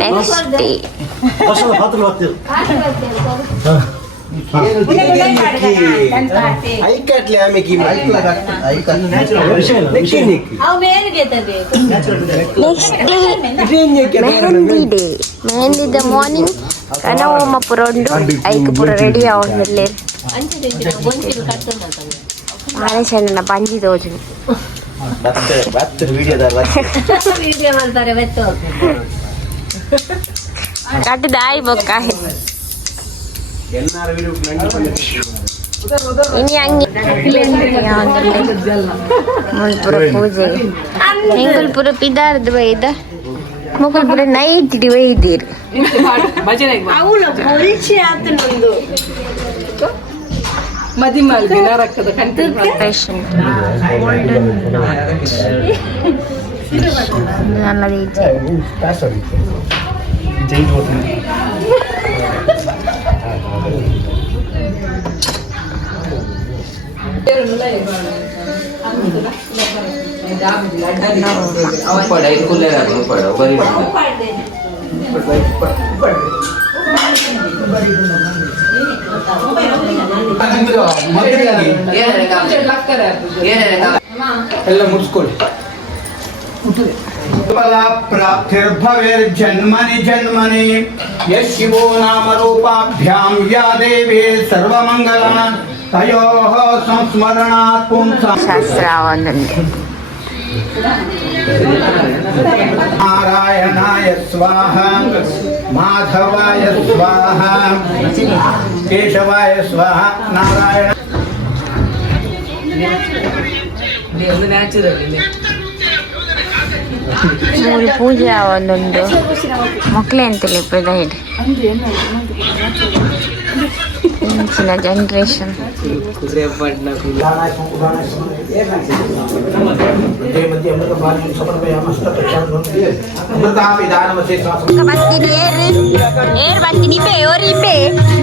Next day mehndi day. ಮೆಹಂದಿದ morning ಕಣವಮ್ಮ ಪುರಂಡು ಐಕ್ ಪುರ ರೆಡಿ ಆವೊಂದುಲ್ಲೆರ್ ಮಾರೇಶಣ್ಣ ಪಂಜಿ ತೋಜುಂಡು ಕಟ್ಟಿದ ಆಯ್ ಬೊಕ್ಕ ಇನಿ ಹಂಗೆ ಮುಲ್ಪುರ ಪೂಜೆ ಹೆಂಗುಲ್ಪುರ ಪಿದಾರ್ದು ಬೈದ ಮುಗುಲ್ಪುರ ನೈಟ್ ಬೈದೀರ್ ಎಲ್ಲ ಮುಗಿಸ್ಕೊಳ್ಳಿ. ಪ್ರಾಪ್ತಿರ್ಭವೇರ್ಜನ್ಮನಿ ಜನ್ಮನಿ ಯಶಿವೋ ನಾಮ ರೂಪಾಭ್ಯಾಂ ಯಾ ದೇವಿ ಸರ್ವಮಂಗಲಾನ್ ತಯೋಃ ಸಂಸ್ಮರಣಾತ್ ಪುಂಸಃ ಶಾಸ್ತ್ರವನ್ನುಂಟು. ನಾರಾಯಣಾಯ ಸ್ವಾಹ ಮಾಧವಾಯ ಸ್ವಾಹ ಕೇಶವಾಯ ಸ್ವಾಹ ನಾರಾಯಣ ಮೂರು ಪೂಜೆ ಒಂದೊಂದು ಮಕ್ಕಳೇ ಅಂತಲೇ ಪ್ರದೈಡ್ ಇಂಚಿನ ಜನರೇಷನ್ ಏರ್ ಬರ್ತೀನಿ ಬೇ ಓರಿ ಬೇ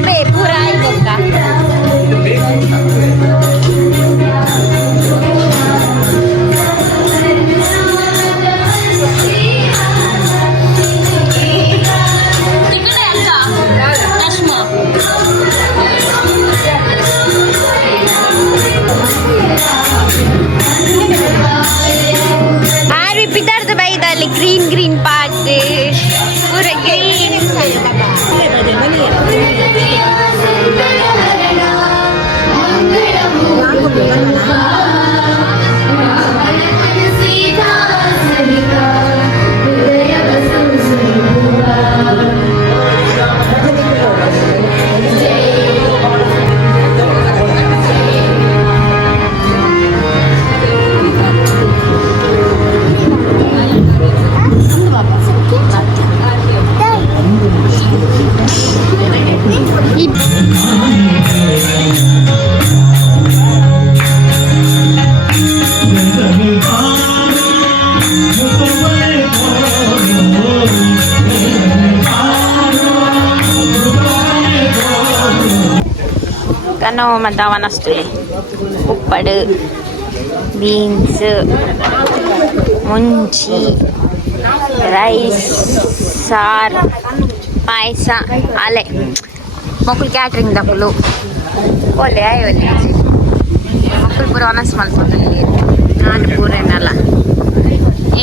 ಬೇ ಪೂರ ಆಯ್ತು पितार्थ बाईदाली ग्रीन ग्रीन पार्ट पूरा ग्रीन ನಾವು ಮದ್ದವನಷ್ಟೇ ಉಪ್ಪಡು ಬೀನ್ಸ್ ಮುಂಚಿ ರೈಸ್ ಸಾರ್ ಪಾಯಸ ಅಲೆ ಮಕ್ಕಳು ಕ್ಯಾಟ್ರಿಂಗ್ ದಕ್ಕಲು ಒಳ್ಳೆ ಒಳ್ಳೆ ಮಕ್ಕಳು ಪೂರ ಒನಸ್ ಮಲ್ಪದಲ್ಲಿ ನಾನು ಪೂರ ಏನಲ್ಲ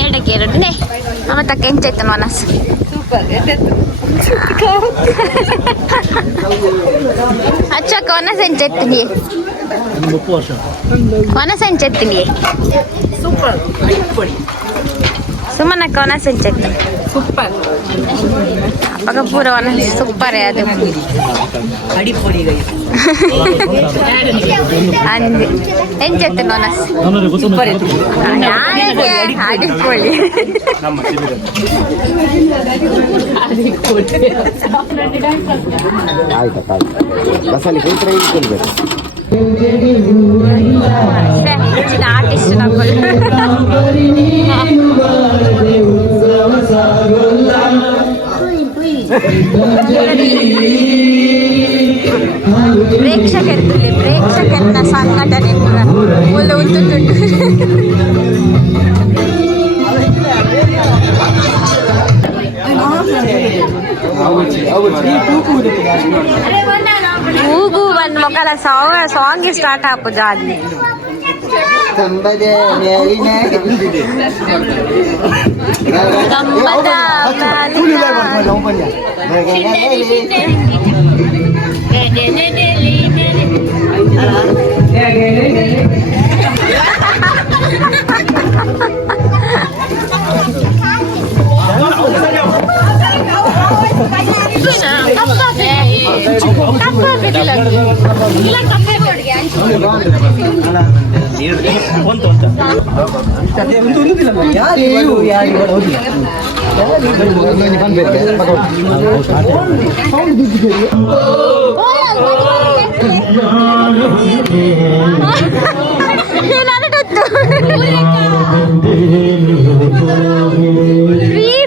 ಏಡಕ್ಕೆ ಎರಡನೇ ನಮ್ಮ ತಕ್ಕ ಎಂಚೈತೆ ಮನಸ್ಸು ಅಚ್ಚಕ್ಕ ಒನಸ್ ಎಂಚೆತ್ತೀನಿ ಒನಸ್ ಎಂಚೆತ್ತೀನಿ ಸುಮ್ಮನಕ್ಕ ಒನಸ್ ಎಂಚೆತ್ತೀನಿ ಸೂಪರ್ ಅಪ್ಪಗ ಪೂರ ಒನಸ್ ಸೂಪರ್ ಅದು ಅಂದೆ ಎಂಚೆತ್ತೀನಿ ಒನಸ್ ಅಡಿಪೊಳಿ ಆರ್ಟಿಸ್ಟ್ ಪ್ರೇಕ್ಷಕರ ಸಂಘಟನೆ ಒಳ್ಳೆ ಉಂಟು ಕೂಗು ಬಂದ್ ಮಕ್ಕಳ ಸಾಂಗ್ ಸ್ಟಾರ್ಟ್ ಹಾಕು ಜಾಲಿ ಗಮ್ಮದ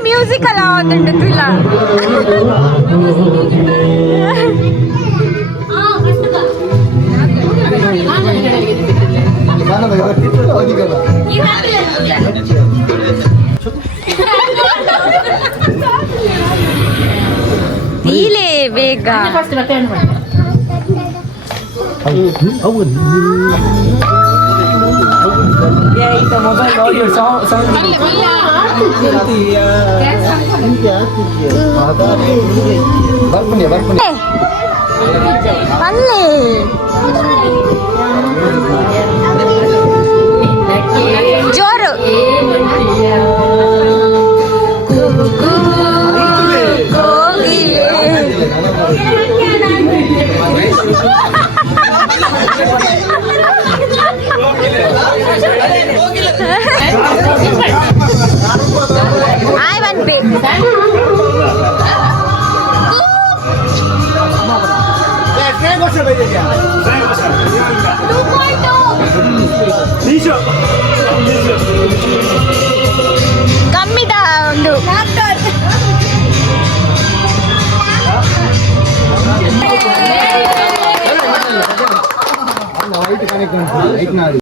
ಮ್ಯೂಸಿಕ್ ಅಲ್ಲ ಒಂದುಂಟು ಇಲ್ಲ ನೀಲೇ ಬೇಗ ಮೊಬೈಲ್ ಆಡಿಯೋ ಸೌಂಡ್ ಅಲ್ಲೇ ಜೋರು I want big. ಕಮ್ಮಿದ ಒಂದು ಲೈಟ್ ಕನೆಕ್ಟ್